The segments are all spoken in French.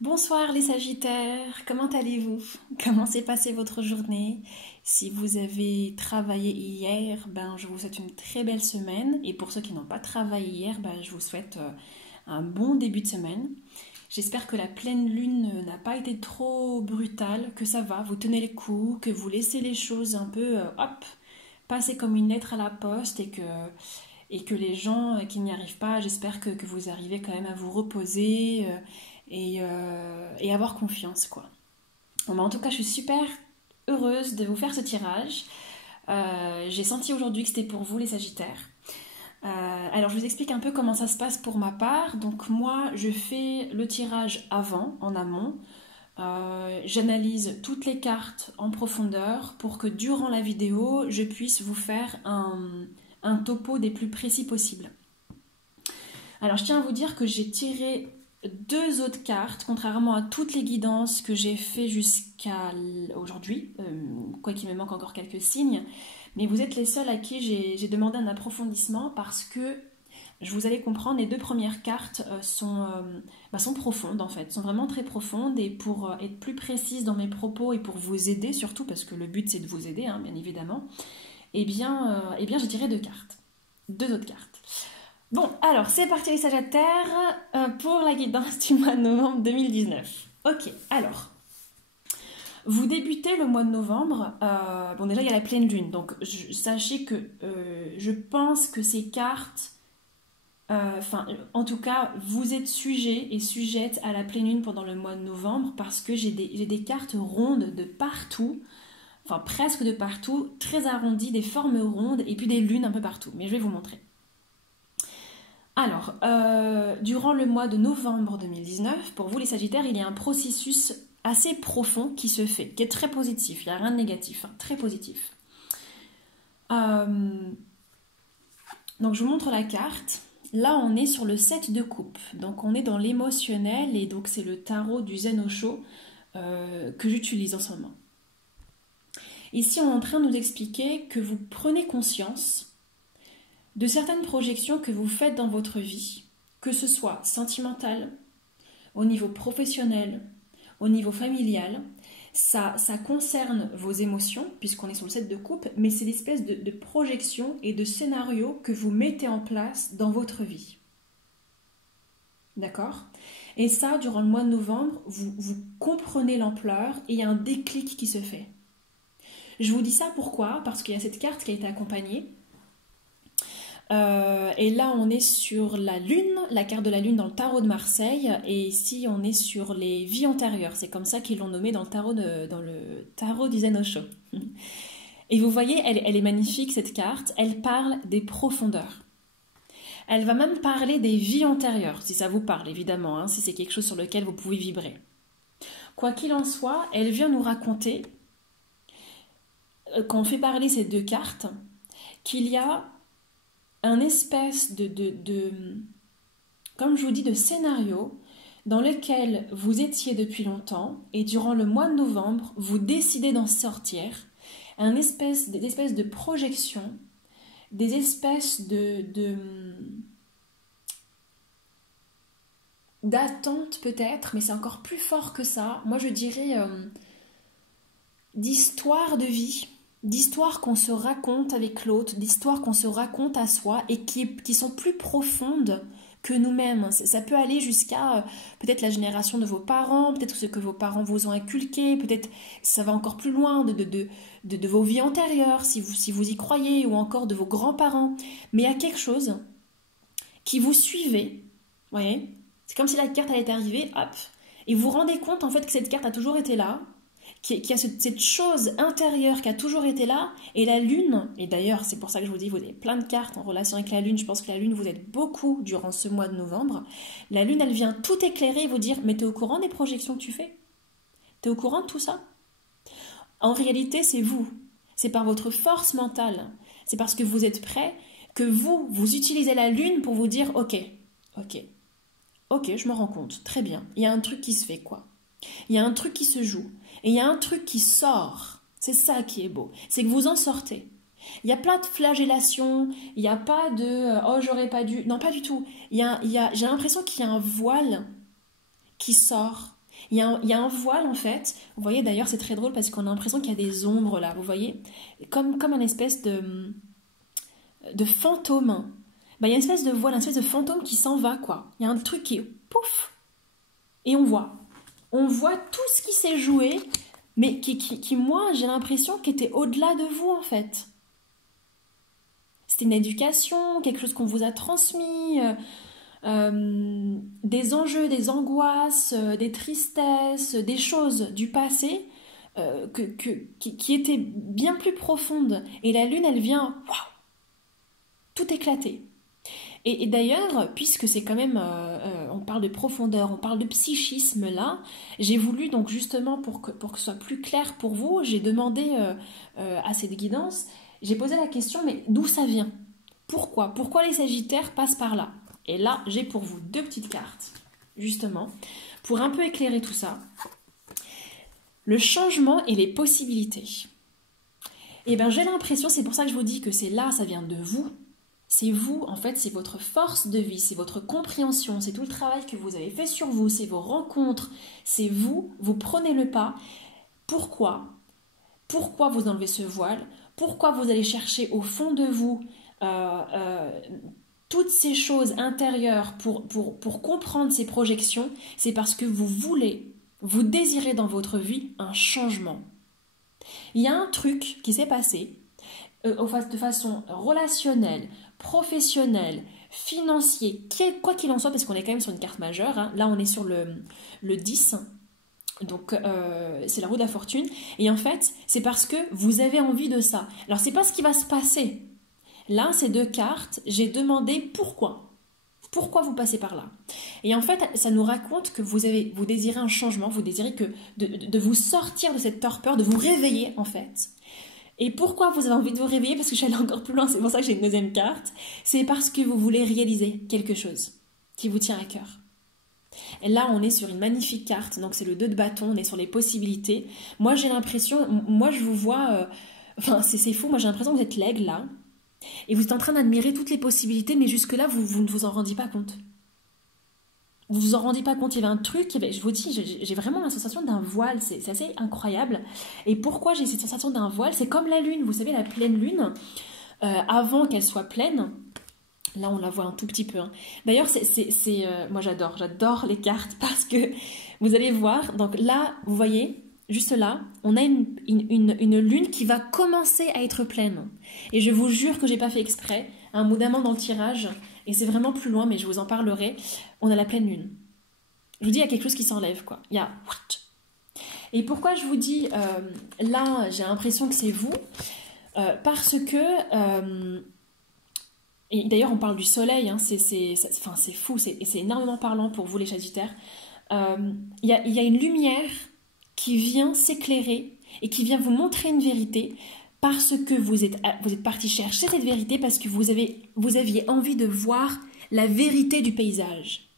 Bonsoir les Sagittaires, comment allez-vous? Comment s'est passée votre journée? Si vous avez travaillé hier, je vous souhaite une très belle semaine. Et pour ceux qui n'ont pas travaillé hier, je vous souhaite un bon début de semaine. J'espère que la pleine lune n'a pas été trop brutale, que ça va, vous tenez le coup, que vous laissez les choses un peu, passer comme une lettre à la poste et que les gens qui n'y arrivent pas, j'espère que vous arrivez quand même à vous reposer et avoir confiance, quoi. Bon, en tout cas, je suis super heureuse de vous faire ce tirage. J'ai senti aujourd'hui que c'était pour vous, les Sagittaires. Alors, je vous explique un peu comment ça se passe pour ma part. Donc, moi, je fais le tirage avant, en amont. J'analyse toutes les cartes en profondeur pour que durant la vidéo, je puisse vous faire un topo des plus précis possibles. Alors, je tiens à vous dire que j'ai tiré deux autres cartes, contrairement à toutes les guidances que j'ai fait jusqu'à aujourd'hui, quoi qu'il me manque encore quelques signes, mais vous êtes les seuls à qui j'ai demandé un approfondissement parce que, vous allez comprendre, les deux premières cartes sont profondes en fait, sont vraiment très profondes et pour être plus précise dans mes propos et pour vous aider surtout, parce que le but c'est de vous aider, bien évidemment, j'ai tiré deux autres cartes. Bon, alors c'est parti les Sagittaires pour la guidance du mois de novembre 2019. Ok, alors, vous débutez le mois de novembre, déjà il y a la pleine lune, donc sachez que je pense que ces cartes, en tout cas, vous êtes sujet et sujette à la pleine lune pendant le mois de novembre parce que j'ai des cartes rondes de partout, enfin presque de partout, très arrondies, des formes rondes et puis des lunes un peu partout, mais je vais vous montrer. Alors, durant le mois de novembre 2019, pour vous les Sagittaires, il y a un processus assez profond qui se fait, qui est très positif, il n'y a rien de négatif, très positif. Donc je vous montre la carte. Là, on est sur le 7 de coupe, donc on est dans l'émotionnel et donc c'est le tarot du Zen Osho que j'utilise en ce moment. Ici, on est en train de nous expliquer que vous prenez conscience de certaines projections que vous faites dans votre vie, que ce soit sentimentale, au niveau professionnel, au niveau familial, ça concerne vos émotions, puisqu'on est sur le 7 de coupe, mais c'est l'espèce de projection et de scénario que vous mettez en place dans votre vie. D'accord? Et ça, durant le mois de novembre, vous comprenez l'ampleur et il y a un déclic qui se fait. Je vous dis ça pourquoi? Parce qu'il y a cette carte qui a été accompagnée. Et là on est sur la lune, la carte de la lune dans le tarot de Marseille, et ici on est sur les vies antérieures, c'est comme ça qu'ils l'ont nommé dans le tarot du Zen Osho. Et vous voyez, elle est magnifique cette carte, elle parle des profondeurs. Elle va même parler des vies antérieures, si ça vous parle évidemment, si c'est quelque chose sur lequel vous pouvez vibrer. Quoi qu'il en soit, elle vient nous raconter, quand on fait parler ces deux cartes, qu'il y a un espèce comme je vous dis, de scénario dans lequel vous étiez depuis longtemps et durant le mois de novembre, vous décidez d'en sortir, des espèces de projections, des espèces d'attentes peut-être, mais c'est encore plus fort que ça. Moi je dirais d'histoire de vie, d'histoires qu'on se raconte avec l'autre, d'histoires qu'on se raconte à soi et qui sont plus profondes que nous-mêmes. Ça peut aller jusqu'à peut-être la génération de vos parents, peut-être ce que vos parents vous ont inculqué, peut-être ça va encore plus loin de vos vies antérieures, si vous y croyez, ou encore de vos grands-parents. Mais il y a quelque chose qui vous suivez, vous voyez, c'est comme si la carte allait arriver, hop, et vous vous rendez compte en fait que cette carte a toujours été là, qui a cette chose intérieure qui a toujours été là, et la lune, et d'ailleurs c'est pour ça que je vous dis, vous avez plein de cartes en relation avec la lune, je pense que la lune vous aide beaucoup durant ce mois de novembre, la lune elle vient tout éclairer et vous dire, mais t'es au courant des projections que tu fais? T'es au courant de tout ça? En réalité c'est vous, c'est par votre force mentale, c'est parce que vous êtes prêt, que vous utilisez la lune pour vous dire, ok, je me rends compte, très bien, il y a un truc qui se fait quoi. Il y a un truc qui se joue. Et il y a un truc qui sort. C'est ça qui est beau. C'est que vous en sortez. Il n'y a pas de flagellation. Il n'y a pas de oh, j'aurais pas dû. Non, pas du tout. J'ai l'impression qu'il y a un voile qui sort. Il y a un voile en fait. Vous voyez d'ailleurs, c'est très drôle parce qu'on a l'impression qu'il y a des ombres là, vous voyez? Comme un espèce de fantôme. Il y a une espèce de voile, une espèce de fantôme qui s'en va, quoi. Il y a un truc qui est pouf, et on voit. On voit tout ce qui s'est joué, mais qui moi, j'ai l'impression qu'était au-delà de vous, en fait. C'était une éducation, quelque chose qu'on vous a transmis, des enjeux, des angoisses, des tristesses, des choses du passé qui étaient bien plus profondes. Et la lune, elle vient, waouh, tout éclater. Et d'ailleurs, puisque c'est quand même, on parle de profondeur, on parle de psychisme là, j'ai voulu donc justement pour que ce soit plus clair pour vous, j'ai demandé à cette guidance, j'ai posé la question, mais d'où ça vient? Pourquoi? Pourquoi les Sagittaires passent par là? Et là, j'ai pour vous 2 petites cartes, justement, pour un peu éclairer tout ça. Le changement et les possibilités. Et bien j'ai l'impression, c'est pour ça que je vous dis que c'est là, ça vient de vous. C'est vous, en fait, c'est votre force de vie, c'est votre compréhension, c'est tout le travail que vous avez fait sur vous, c'est vos rencontres, c'est vous, vous prenez le pas. Pourquoi? Pourquoi vous enlevez ce voile? Pourquoi vous allez chercher au fond de vous toutes ces choses intérieures pour comprendre ces projections? C'est parce que vous voulez, vous désirez dans votre vie un changement. Il y a un truc qui s'est passé de façon relationnelle, professionnelle, financier, quoi qu'il en soit, parce qu'on est quand même sur une carte majeure, hein. Là on est sur le 10, donc c'est la roue de la fortune, et en fait c'est parce que vous avez envie de ça. Alors c'est pas ce qui va se passer. Là, ces 2 cartes, j'ai demandé pourquoi. Pourquoi vous passez par là? Et en fait, ça nous raconte que vous désirez un changement, vous désirez de vous sortir de cette torpeur, de vous réveiller en fait. Et pourquoi vous avez envie de vous réveiller? Parce que je suis allée encore plus loin, c'est pour ça que j'ai une 2e carte. C'est parce que vous voulez réaliser quelque chose qui vous tient à cœur. Et là, on est sur une magnifique carte, donc c'est le 2 de bâton, on est sur les possibilités. Moi, j'ai l'impression, moi je vous vois, c'est fou, moi j'ai l'impression que vous êtes l'aigle là, et vous êtes en train d'admirer toutes les possibilités, mais jusque-là, vous ne vous en rendiez pas compte. Vous vous en rendiez pas compte, il y avait un truc, je vous dis, j'ai vraiment la sensation d'un voile, c'est assez incroyable. Et pourquoi j'ai cette sensation d'un voile? C'est comme la lune, vous savez, la pleine lune, avant qu'elle soit pleine, là on la voit un tout petit peu. Hein. D'ailleurs, moi j'adore les cartes parce que vous allez voir, donc là, vous voyez, juste là, on a une lune qui va commencer à être pleine. Et je vous jure que j'ai pas fait exprès, un mot d'amant dans le tirage, et c'est vraiment plus loin, mais je vous en parlerai. On a la pleine lune. Je vous dis, il y a quelque chose qui s'enlève, quoi. Il y a... Et pourquoi je vous dis, là, j'ai l'impression que c'est vous, parce que... et d'ailleurs, on parle du soleil, hein, c'est fou, c'est énormément parlant pour vous, les Sagittaires. Il y a une lumière qui vient s'éclairer et qui vient vous montrer une vérité parce que vous êtes parti chercher cette vérité parce que vous aviez envie de voir la vérité du paysage,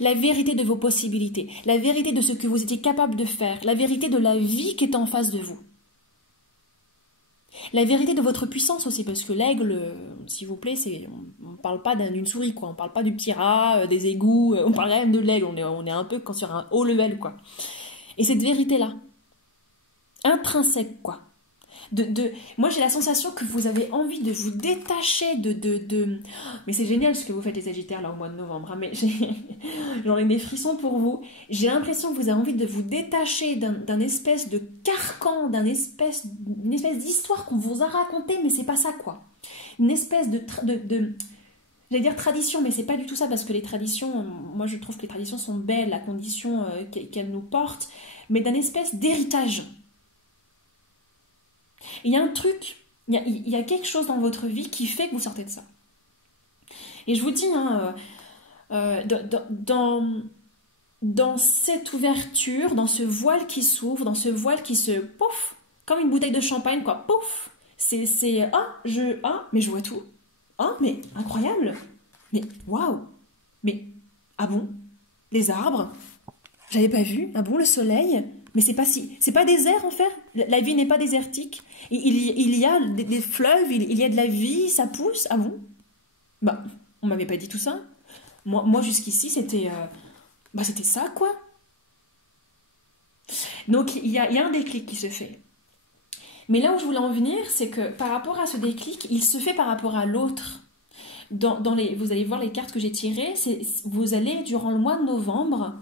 la vérité de vos possibilités, la vérité de ce que vous étiez capable de faire, la vérité de la vie qui est en face de vous. La vérité de votre puissance aussi, parce que l'aigle, s'il vous plaît, on ne parle pas d'une souris, quoi. On ne parle pas du petit rat, des égouts, on parle quand même de l'aigle, on est un peu sur un haut level, quoi. Et cette vérité-là, intrinsèque, quoi. Moi, j'ai la sensation que vous avez envie de vous détacher Mais c'est génial ce que vous faites, les Sagittaires, là, au mois de novembre. Hein, mais j'en ai des frissons pour vous. J'ai l'impression que vous avez envie de vous détacher d'un espèce de carcan, d'une espèce d'histoire qu'on vous a racontée, mais c'est pas ça, quoi. Une espèce j'allais dire tradition, mais c'est pas du tout ça, parce que les traditions, moi je trouve que les traditions sont belles, à condition qu'elles nous portent, mais d'un espèce d'héritage. Il y a un truc, il y a quelque chose dans votre vie qui fait que vous sortez de ça. Et je vous dis, hein, dans cette ouverture, dans ce voile qui s'ouvre, dans ce voile qui se pouf, comme une bouteille de champagne, quoi, pouf, mais je vois tout. Ah, mais incroyable! Mais waouh! Mais ah bon? Les arbres? J'avais pas vu. Ah bon, le soleil? Mais c'est pas désert en fait. La vie n'est pas désertique. Il y a des fleuves, il y a de la vie, ça pousse. Ah bon? Bah, on m'avait pas dit tout ça. Moi jusqu'ici, c'était ça quoi. Donc il y a un déclic qui se fait. Mais là où je voulais en venir, c'est que par rapport à ce déclic, il se fait par rapport à l'autre. Vous allez voir les cartes que j'ai tirées, vous allez, durant le mois de novembre,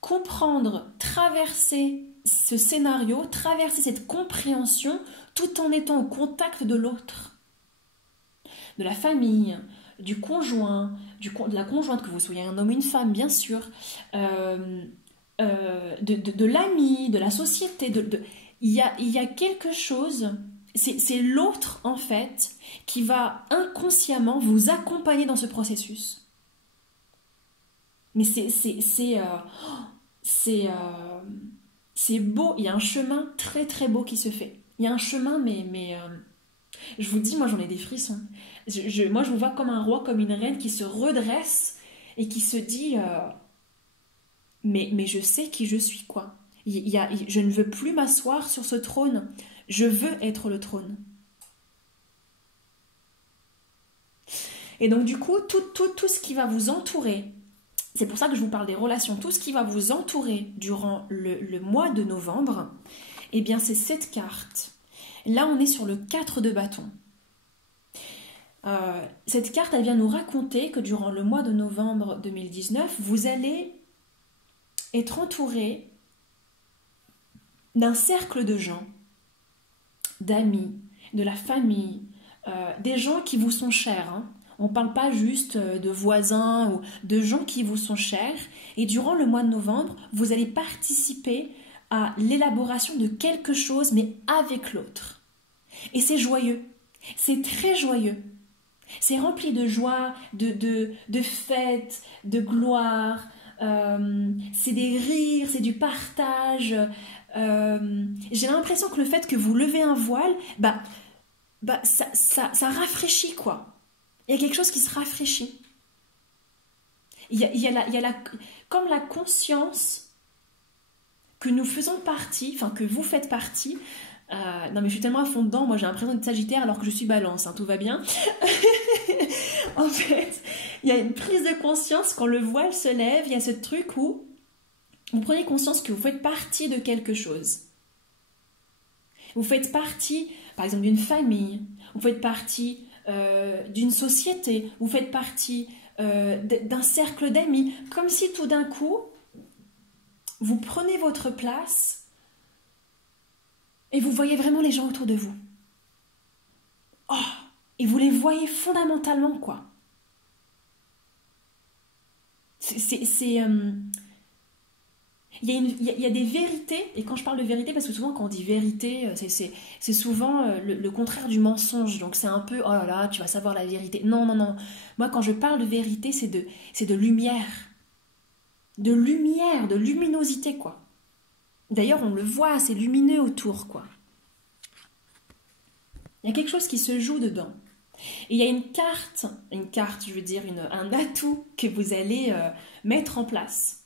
comprendre, traverser ce scénario, traverser cette compréhension, tout en étant au contact de l'autre, de la famille, du conjoint, de la conjointe, que vous soyez un homme ou une femme, bien sûr, de l'ami, de la société. Il y a quelque chose, c'est l'autre, en fait, qui va inconsciemment vous accompagner dans ce processus. Mais c'est beau, il y a un chemin très très beau qui se fait. Il y a un chemin, mais je vous dis, moi j'en ai des frissons. Moi je vous vois comme un roi, comme une reine qui se redresse et qui se dit mais je sais qui je suis, quoi. Je ne veux plus m'asseoir sur ce trône, je veux être le trône. Et donc du coup, tout ce qui va vous entourer, c'est pour ça que je vous parle des relations, tout ce qui va vous entourer durant le mois de novembre, eh bien c'est cette carte. Là on est sur le 4 de bâton. Cette carte, elle vient nous raconter que durant le mois de novembre 2019, vous allez être entouré d'un cercle de gens, d'amis, de la famille, des gens qui vous sont chers, hein. On ne parle pas juste de voisins ou de gens qui vous sont chers. Et durant le mois de novembre, vous allez participer à l'élaboration de quelque chose, mais avec l'autre. Et c'est joyeux. C'est très joyeux. C'est rempli de joie, de fête, de gloire. C'est des rires, c'est du partage. J'ai l'impression que le fait que vous levez un voile, ça rafraîchit, quoi. Il y a quelque chose qui se rafraîchit. Il y a comme la conscience que nous faisons partie, enfin que vous faites partie. Non mais je suis tellement à fond dedans, moi j'ai l'impression d'être Sagittaire alors que je suis Balance, hein, tout va bien. En fait, il y a une prise de conscience quand le voile se lève, il y a ce truc où vous prenez conscience que vous faites partie de quelque chose. Vous faites partie, par exemple, d'une famille, vous faites partie d'une société, vous faites partie d'un cercle d'amis, comme si tout d'un coup, vous prenez votre place et vous voyez vraiment les gens autour de vous. Oh, et vous les voyez fondamentalement, quoi. Il y a des vérités, et quand je parle de vérité, parce que souvent quand on dit vérité, c'est souvent le contraire du mensonge, donc c'est un peu, oh là là, tu vas savoir la vérité. Non, non, non. Moi quand je parle de vérité, c'est de lumière. De lumière, de luminosité, quoi. D'ailleurs, on le voit, c'est lumineux autour, quoi. Il y a quelque chose qui se joue dedans. Et il y a une carte, je veux dire, un atout que vous allez mettre en place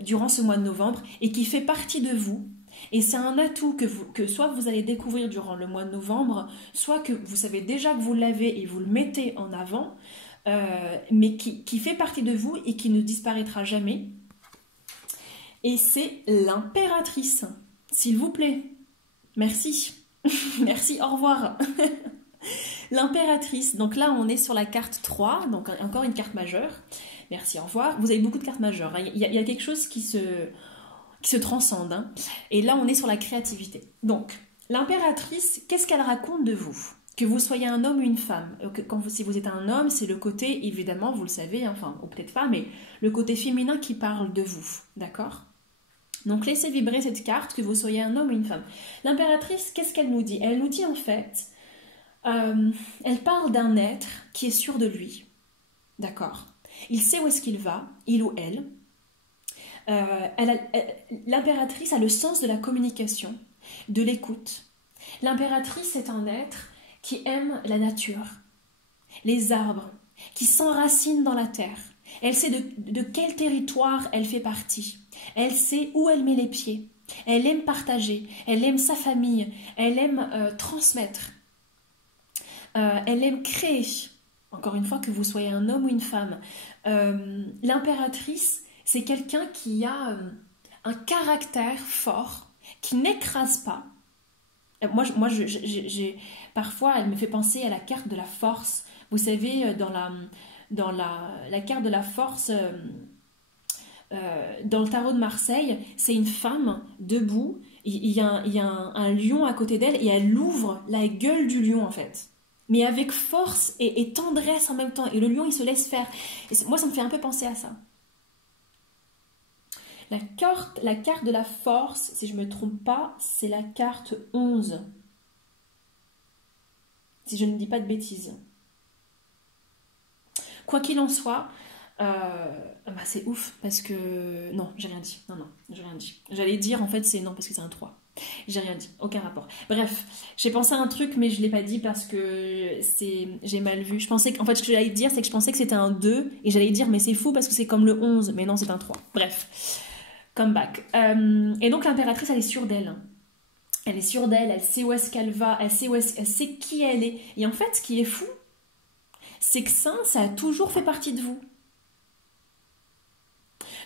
durant ce mois de novembre et qui fait partie de vous. Et c'est un atout que soit vous allez découvrir durant le mois de novembre, soit que vous savez déjà que vous l'avez et vous le mettez en avant, mais qui fait partie de vous et qui ne disparaîtra jamais. Et c'est l'impératrice. S'il vous plaît. Merci. Merci, au revoir. L'impératrice. Donc là, on est sur la carte 3, donc encore une carte majeure. Merci, au revoir. Vous avez beaucoup de cartes majeures, hein. Il y a quelque chose qui se transcende, hein. Et là, on est sur la créativité. Donc, l'impératrice, qu'est-ce qu'elle raconte de vous? Que vous soyez un homme ou une femme. Si vous êtes un homme, c'est le côté, évidemment, vous le savez, enfin, ou peut-être pas, mais le côté féminin qui parle de vous. D'accord? Donc, laissez vibrer cette carte, que vous soyez un homme ou une femme. L'impératrice, qu'est-ce qu'elle nous dit? Elle nous dit, en fait, elle parle d'un être qui est sûr de lui. D'accord? Il sait où est-ce qu'il va, il ou elle. L'impératrice a le sens de la communication, de l'écoute. L'impératrice est un être qui aime la nature, les arbres, qui s'enracine dans la terre. Elle sait de quel territoire elle fait partie. Elle sait où elle met les pieds. Elle aime partager, elle aime sa famille, elle aime transmettre. Elle aime créer. Encore une fois, que vous soyez un homme ou une femme. L'impératrice, c'est quelqu'un qui a un caractère fort qui n'écrase pas. Parfois, elle me fait penser à la carte de la force. Vous savez, dans la carte de la force, dans le tarot de Marseille, c'est une femme debout. Il y a un lion à côté d'elle et elle ouvre la gueule du lion en fait. Mais avec force et tendresse en même temps. Et le lion, il se laisse faire. Et moi, ça me fait un peu penser à ça. La carte de la force, si je ne me trompe pas, c'est la carte 11. Si je ne dis pas de bêtises. Quoi qu'il en soit, c'est ouf parce que... Non, j'ai rien dit. Non, j'ai rien dit. J'allais dire, en fait, c'est non parce que c'est un 3. J'ai rien dit, aucun rapport. Bref, j'ai pensé à un truc, mais je ne l'ai pas dit parce que j'ai mal vu. Je pensais ce que j'allais dire, c'est que je pensais que c'était un 2, et j'allais dire, mais c'est fou parce que c'est comme le 11, mais non, c'est un 3. Bref, come back. Et donc l'impératrice, elle est sûre d'elle. Elle est sûre d'elle, elle sait où est-ce qu'elle va, elle sait qui elle est. Et en fait, ce qui est fou, c'est que ça a toujours fait partie de vous.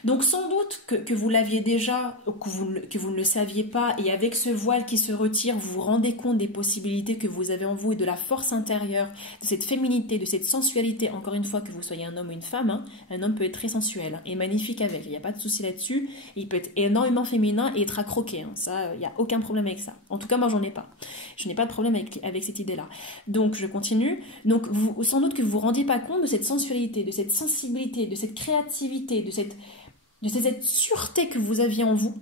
Donc sans doute que vous l'aviez déjà, ou que vous ne le saviez pas, et avec ce voile qui se retire, vous vous rendez compte des possibilités que vous avez en vous et de la force intérieure, de cette féminité, de cette sensualité, encore une fois, que vous soyez un homme ou une femme, hein, un homme peut être très sensuel et magnifique avec, il n'y a pas de souci là-dessus, il peut être énormément féminin et être à croquer, hein, ça, il n'y a aucun problème avec ça. En tout cas, moi, j'en ai pas. Je n'ai pas de problème avec cette idée-là. Donc, je continue. Donc, sans doute que vous ne vous rendiez pas compte de cette sensualité, de cette sensibilité, de cette créativité, de cette sûreté que vous aviez en vous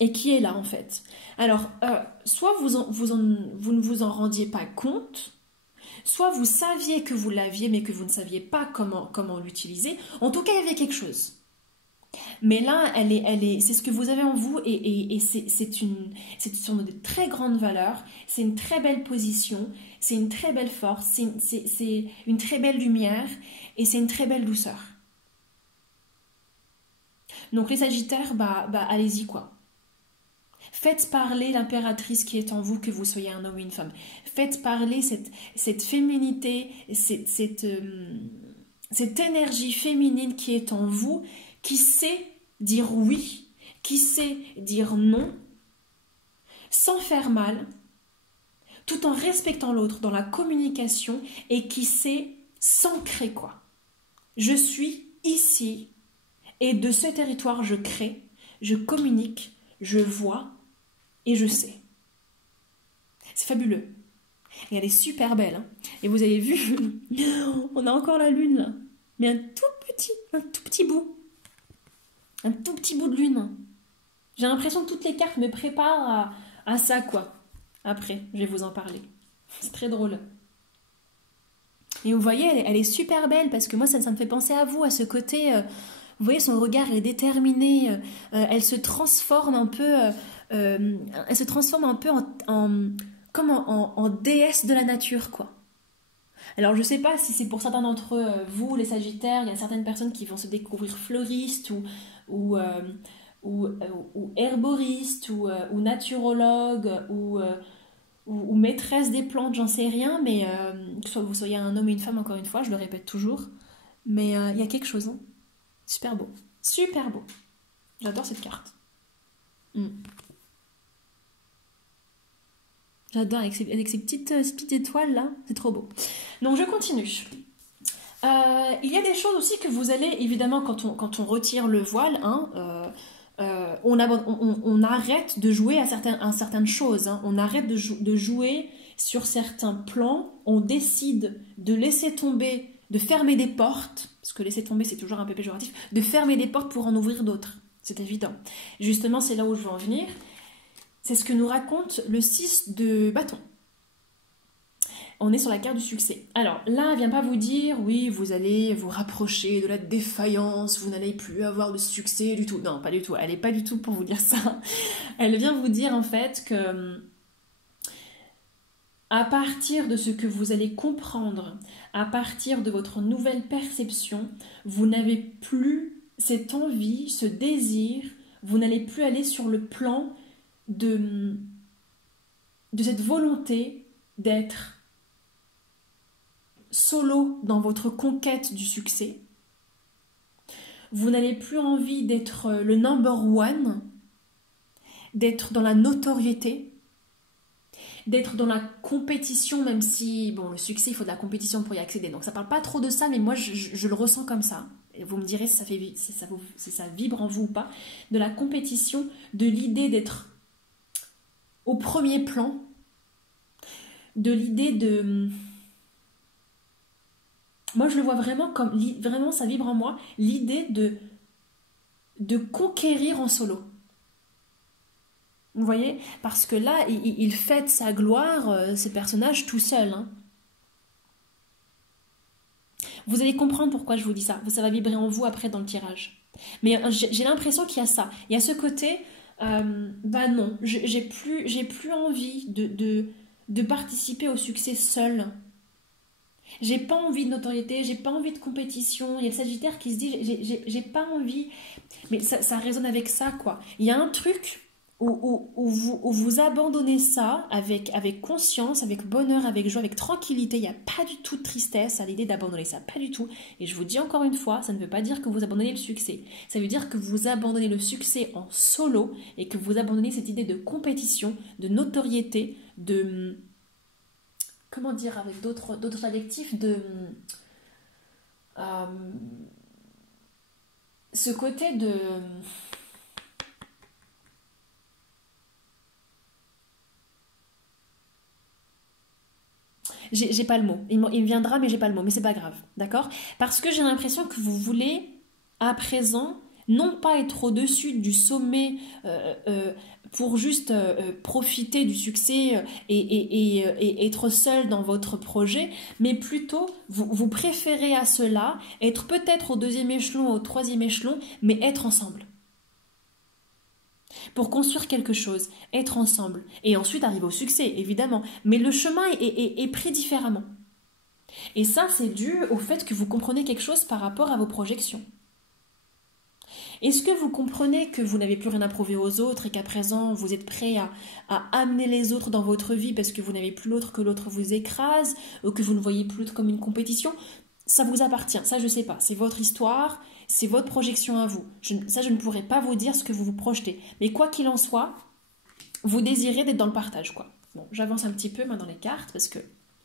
et qui est là en fait. Alors, soit vous ne vous en rendiez pas compte, soit vous saviez que vous l'aviez mais que vous ne saviez pas comment l'utiliser. En tout cas, il y avait quelque chose. Mais là, c'est ce que vous avez en vous et ce sont de très grandes valeurs, c'est une très belle position, c'est une très belle force, c'est une très belle lumière et c'est une très belle douceur. Donc les Sagittaires, allez-y quoi. Faites parler l'impératrice qui est en vous, que vous soyez un homme ou une femme. Faites parler cette féminité, cette énergie féminine qui est en vous, qui sait dire oui, qui sait dire non, sans faire mal, tout en respectant l'autre dans la communication et qui sait s'ancrer quoi. Je suis ici. Et de ce territoire, je crée, je communique, je vois et je sais. C'est fabuleux. Et elle est super belle. Hein. Et vous avez vu, on a encore la lune là. Mais un tout petit bout. Un tout petit bout de lune. J'ai l'impression que toutes les cartes me préparent à ça quoi. Après, je vais vous en parler. C'est très drôle. Et vous voyez, elle est super belle parce que moi, ça me fait penser à vous, à ce côté... Vous voyez, son regard est déterminé, elle se transforme un peu, en déesse de la nature, quoi. Alors, je sais pas si c'est pour certains d'entre vous, les Sagittaires, il y a certaines personnes qui vont se découvrir fleuristes ou herboristes ou naturologues ou maîtresse des plantes, j'en sais rien, mais que soit vous soyez un homme ou une femme, encore une fois, je le répète toujours, mais il y a quelque chose, hein. Super beau. Super beau. J'adore cette carte. J'adore avec ces petites étoiles là. C'est trop beau. Donc je continue. Il y a des choses aussi que vous allez, évidemment, quand on retire le voile, hein, on arrête de jouer à certaines choses. Hein. On arrête de jouer sur certains plans. On décide de laisser tomber, de fermer des portes, parce que laisser tomber c'est toujours un peu péjoratif, de fermer des portes pour en ouvrir d'autres, c'est évident. Justement, c'est là où je veux en venir. C'est ce que nous raconte le 6 de bâton. On est sur la carte du succès. Alors là, elle vient pas vous dire, oui, vous allez vous rapprocher de la défaillance, vous n'allez plus avoir de succès du tout. Non, pas du tout. Elle n'est pas du tout pour vous dire ça. Elle vient vous dire en fait que à partir de ce que vous allez comprendre, à partir de votre nouvelle perception, vous n'avez plus cette envie, ce désir, vous n'allez plus aller sur le plan de cette volonté d'être solo dans votre conquête du succès. vous n'avez plus envie d'être le number one, d'être dans la notoriété, d'être dans la compétition, même si, bon, le succès, il faut de la compétition pour y accéder. Donc ça parle pas trop de ça, mais moi, je le ressens comme ça. Et vous me direz si ça vibre en vous ou pas. De la compétition, de l'idée d'être au premier plan, de l'idée de... Moi, je le vois vraiment comme... Vraiment, ça vibre en moi. L'idée de conquérir en solo. Vous voyez? Parce que là, il fête sa gloire, ce personnage, tout seul. Hein. Vous allez comprendre pourquoi je vous dis ça. Ça va vibrer en vous après dans le tirage. Mais j'ai l'impression qu'il y a ça. Il y a ce côté, bah non, j'ai plus envie de participer au succès seul. J'ai pas envie de notoriété, j'ai pas envie de compétition. Il y a le Sagittaire qui se dit, j'ai pas envie. Mais ça résonne avec ça, quoi. Il y a un truc où vous abandonnez ça avec conscience, avec bonheur, avec joie, avec tranquillité. Il n'y a pas du tout de tristesse à l'idée d'abandonner ça, pas du tout. Et je vous dis encore une fois, ça ne veut pas dire que vous abandonnez le succès. Ça veut dire que vous abandonnez le succès en solo et que vous abandonnez cette idée de compétition, de notoriété, de... Comment dire avec d'autres adjectifs, de... ce côté de... J'ai pas le mot. Il me viendra, mais j'ai pas le mot. Mais c'est pas grave, d'accord? Parce que j'ai l'impression que vous voulez, à présent, non pas être au-dessus du sommet pour juste profiter du succès et être seul dans votre projet, mais plutôt, vous préférez à cela être peut-être au deuxième échelon, au troisième échelon, mais être ensemble. Pour construire quelque chose, être ensemble, et ensuite arriver au succès, évidemment. Mais le chemin est pris différemment. Et ça, c'est dû au fait que vous comprenez quelque chose par rapport à vos projections. Est-ce que vous comprenez que vous n'avez plus rien à prouver aux autres et qu'à présent, vous êtes prêt à amener les autres dans votre vie parce que vous n'avez plus l'autre, que l'autre vous écrase, ou que vous ne voyez plus l'autre comme une compétition? Ça vous appartient, ça je sais pas, c'est votre histoire, c'est votre projection à vous. Je ne pourrais pas vous dire ce que vous vous projetez. Mais quoi qu'il en soit, vous désirez d'être dans le partage, quoi. Bon, j'avance un petit peu maintenant les cartes parce que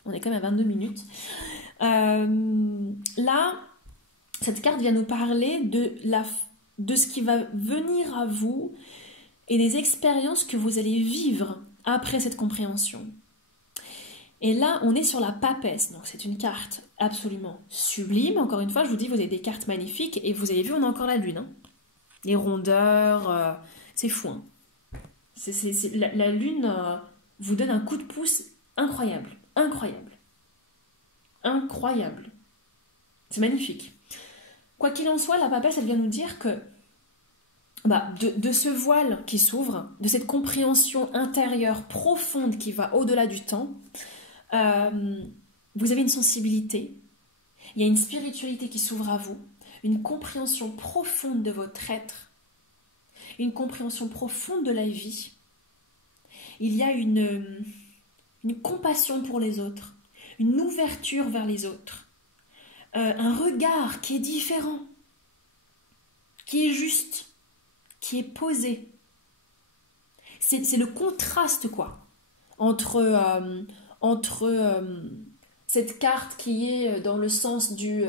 on est quand même à 22 minutes. Là, cette carte vient nous parler de ce qui va venir à vous et des expériences que vous allez vivre après cette compréhension. Et là, on est sur la papesse, donc c'est une carte absolument sublime. Encore une fois, je vous dis, vous avez des cartes magnifiques, et vous avez vu, on a encore la lune. Hein. Les rondeurs, c'est fou. Hein. La lune vous donne un coup de pouce incroyable, incroyable, incroyable. C'est magnifique. Quoi qu'il en soit, la papesse, elle vient nous dire que de ce voile qui s'ouvre, de cette compréhension intérieure profonde qui va au-delà du temps, vous avez une sensibilité, il y a une spiritualité qui s'ouvre à vous, une compréhension profonde de votre être, une compréhension profonde de la vie. Il y a une compassion pour les autres, une ouverture vers les autres, un regard qui est différent, qui est juste, qui est posé. C'est le contraste, quoi, entre cette carte qui est dans le sens du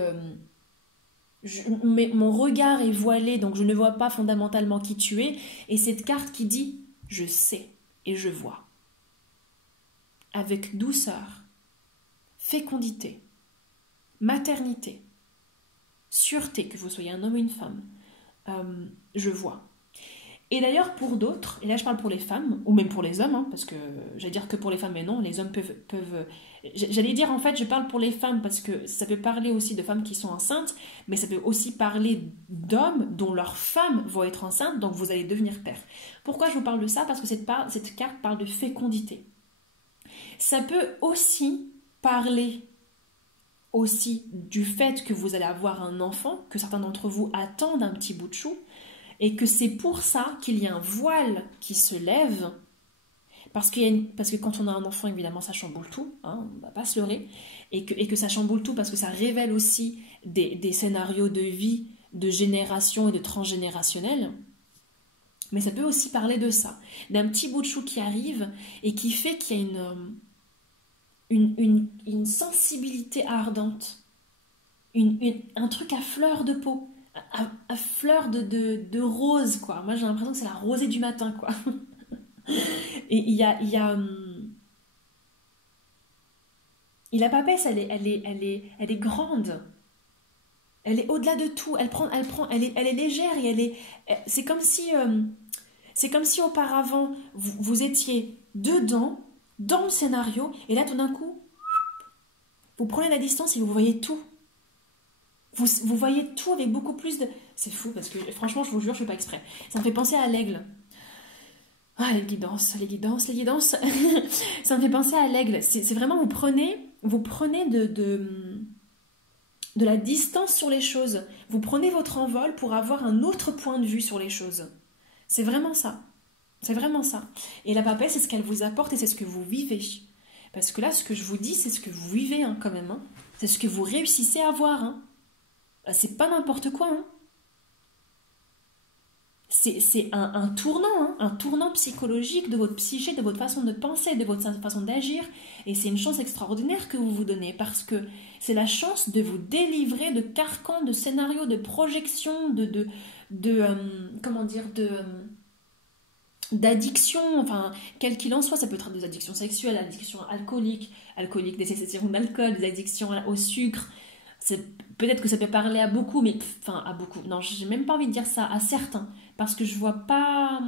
mon regard est voilé, donc je ne vois pas fondamentalement qui tu es, et cette carte qui dit je sais et je vois, avec douceur, fécondité, maternité, sûreté, que vous soyez un homme ou une femme, je vois. Et d'ailleurs, pour d'autres, et là je parle pour les femmes, ou même pour les hommes, hein, parce que j'allais dire que pour les femmes, mais non, les hommes peuvent... J'allais dire, en fait, je parle pour les femmes, parce que ça peut parler aussi de femmes qui sont enceintes, mais ça peut aussi parler d'hommes dont leurs femmes vont être enceintes, donc vous allez devenir père. Pourquoi je vous parle de ça? Parce que cette carte parle de fécondité. Ça peut aussi parler aussi du fait que vous allez avoir un enfant, que certains d'entre vous attendent un petit bout de chou, et que c'est pour ça qu'il y a un voile qui se lève, parce que quand on a un enfant, évidemment, ça chamboule tout, hein, on ne va pas se leurrer, et que ça chamboule tout parce que ça révèle aussi des scénarios de vie de génération et de transgénérationnel. Mais ça peut aussi parler de ça, d'un petit bout de chou qui arrive et qui fait qu'il y a une sensibilité ardente, un truc à fleur de peau, à fleur de rose, quoi. Moi, j'ai l'impression que c'est la rosée du matin, quoi. Et la papesse, elle est grande. Elle est au-delà de tout. Elle est légère et c'est comme si auparavant vous étiez dedans, dans le scénario, et là tout d'un coup, vous prenez la distance et vous voyez tout. Vous voyez tout avec beaucoup plus de... C'est fou parce que franchement, je vous jure, je fais pas exprès. Ça me fait penser à l'aigle. Ah, les guidances. Ça me fait penser à l'aigle. C'est vraiment, vous prenez de la distance sur les choses. Vous prenez votre envol pour avoir un autre point de vue sur les choses. C'est vraiment ça. C'est vraiment ça. Et la papesse, c'est ce qu'elle vous apporte et c'est ce que vous vivez. Parce que là, ce que je vous dis, c'est ce que vous vivez quand même. Hein. C'est ce que vous réussissez à voir. Hein. C'est pas n'importe quoi. Hein. C'est un tournant, hein, un tournant psychologique de votre psyché, de votre façon de penser, de votre façon d'agir. Et c'est une chance extraordinaire que vous vous donnez parce que c'est la chance de vous délivrer de carcans, de scénarios, de projections, d'addiction, enfin, quel qu'il en soit, ça peut être des addictions sexuelles, des addictions alcooliques, des addictions d'alcool, des addictions au sucre. Peut-être que ça peut parler à beaucoup, mais enfin à beaucoup. Non, j'ai même pas envie de dire ça, à certains, parce que je vois pas.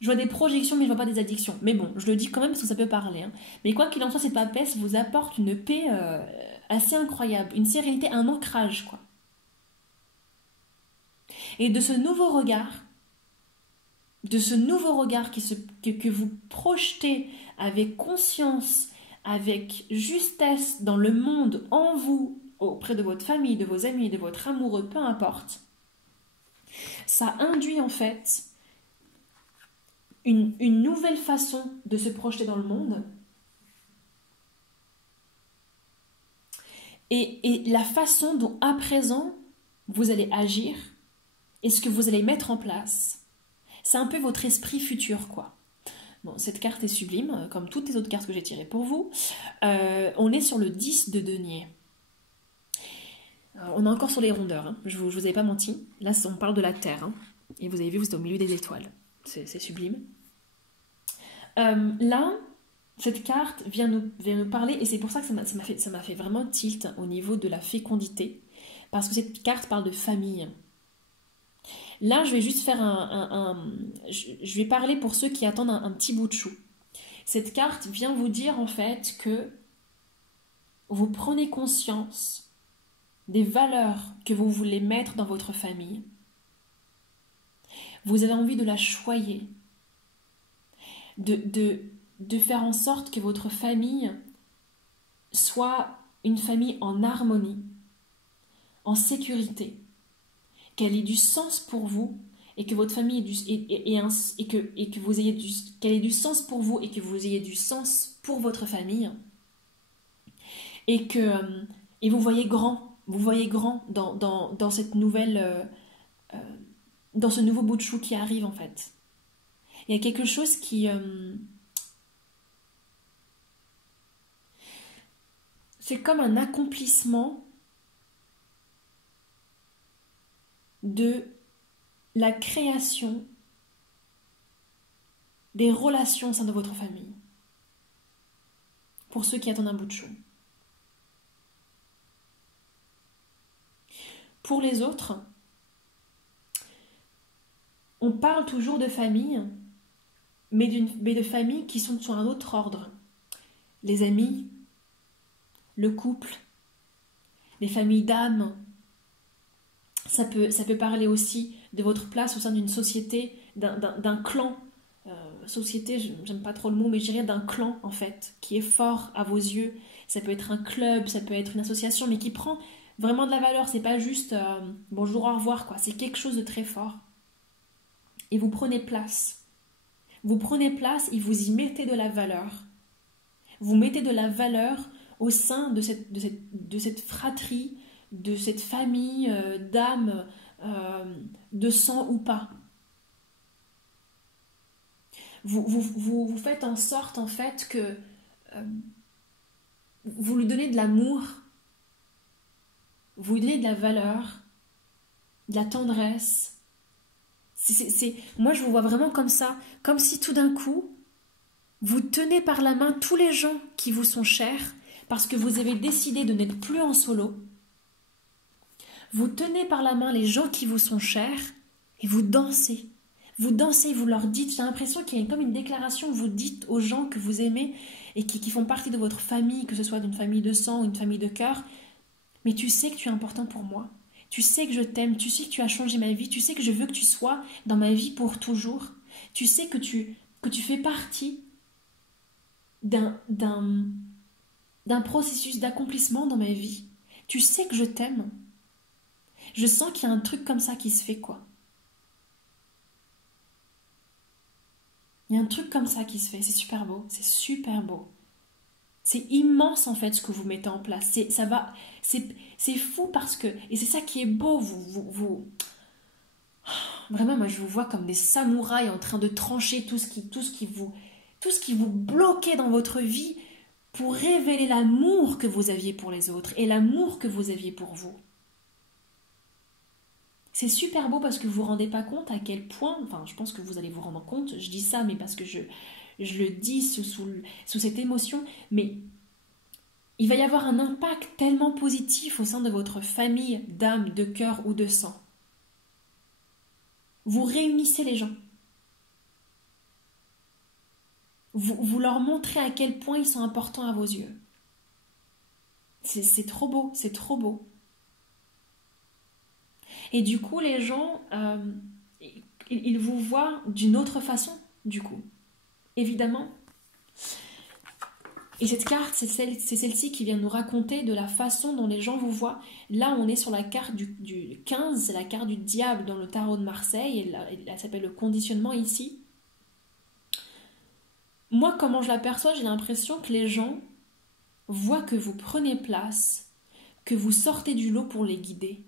Je vois des projections, mais je vois pas des addictions. Mais bon, je le dis quand même parce que ça peut parler. Hein. Mais quoi qu'il en soit, cette papesse vous apporte une paix assez incroyable, une sérénité, un ancrage, quoi. Et de ce nouveau regard que vous projetez avec conscience, avec justesse dans le monde, en vous, auprès de votre famille, de vos amis, de votre amoureux, peu importe, ça induit en fait une nouvelle façon de se projeter dans le monde et la façon dont à présent vous allez agir et ce que vous allez mettre en place. C'est un peu votre esprit futur, quoi. Bon, cette carte est sublime, comme toutes les autres cartes que j'ai tirées pour vous. On est sur le 10 de denier. On est encore sur les rondeurs, hein. Je vous avais pas menti. Là, on parle de la Terre. Hein. Et vous avez vu, vous êtes au milieu des étoiles. C'est sublime. Là, cette carte vient nous parler, et c'est pour ça que ça m'a fait vraiment tilt au niveau de la fécondité. Parce que cette carte parle de famille. Là, je vais juste faire je vais parler pour ceux qui attendent un petit bout de chou. Cette carte vient vous dire en fait que vous prenez conscience des valeurs que vous voulez mettre dans votre famille. Vous avez envie de la choyer, de faire en sorte que votre famille soit une famille en harmonie, en sécurité, qu'elle ait du sens pour vous et que votre famille qu'elle ait du sens pour vous et que vous ayez du sens pour votre famille et vous voyez grand dans cette nouvelle dans ce nouveau bout de chou qui arrive en fait. Il y a quelque chose qui c'est comme un accomplissement de la création des relations au sein de votre famille. Pour ceux qui attendent un bout de chou. Pour les autres, on parle toujours de famille, mais de familles qui sont sur un autre ordre. Les amis, le couple, les familles d'âme. Ça peut parler aussi de votre place au sein d'une société, d'un clan. Société, j'aime pas trop le mot, mais je dirais d'un clan en fait, qui est fort à vos yeux. Ça peut être un club, ça peut être une association, mais qui prend vraiment de la valeur. C'est pas juste bonjour, au revoir, quoi. C'est quelque chose de très fort. Et vous prenez place. Vous prenez place et vous y mettez de la valeur. Vous mettez de la valeur au sein de cette fratrie, de cette famille d'âmes de sang ou pas. Vous faites en sorte en fait que vous lui donnez de l'amour, vous lui donnez de la valeur, de la tendresse. Moi je vous vois vraiment comme ça, comme si tout d'un coup, vous tenez par la main tous les gens qui vous sont chers parce que vous avez décidé de n'être plus en solo. Vous tenez par la main les gens qui vous sont chers et vous dansez. Vous dansez, vous leur dites, j'ai l'impression qu'il y a comme une déclaration, vous dites aux gens que vous aimez et qui font partie de votre famille, que ce soit d'une famille de sang ou une famille de cœur, mais tu sais que tu es important pour moi. Tu sais que je t'aime, tu sais que tu as changé ma vie, tu sais que je veux que tu sois dans ma vie pour toujours. Tu sais que tu fais partie d'un processus d'accomplissement dans ma vie. Tu sais que je t'aime. Je sens qu'il y a un truc comme ça qui se fait, quoi. Il y a un truc comme ça qui se fait, c'est super beau, c'est super beau. C'est immense en fait ce que vous mettez en place. C'est fou parce que, et c'est ça qui est beau, vraiment moi je vous vois comme des samouraïs en train de trancher tout ce qui vous bloquait dans votre vie pour révéler l'amour que vous aviez pour les autres et l'amour que vous aviez pour vous. C'est super beau parce que vous vous rendez pas compte à quel point, enfin je pense que vous allez vous rendre compte, je dis ça mais parce que je le dis sous cette émotion, mais il va y avoir un impact tellement positif au sein de votre famille d'âme, de cœur ou de sang. Vous réunissez les gens. Vous leur montrez à quel point ils sont importants à vos yeux. C'est trop beau, c'est trop beau. Et du coup, les gens, ils vous voient d'une autre façon, du coup. Évidemment. Et cette carte, c'est celle-ci qui vient nous raconter de la façon dont les gens vous voient. Là, on est sur la carte du 15, c'est la carte du diable dans le tarot de Marseille. Et elle s'appelle le conditionnement ici. Moi, comment je l'aperçois, j'ai l'impression que les gens voient que vous prenez place, que vous sortez du lot pour les guider.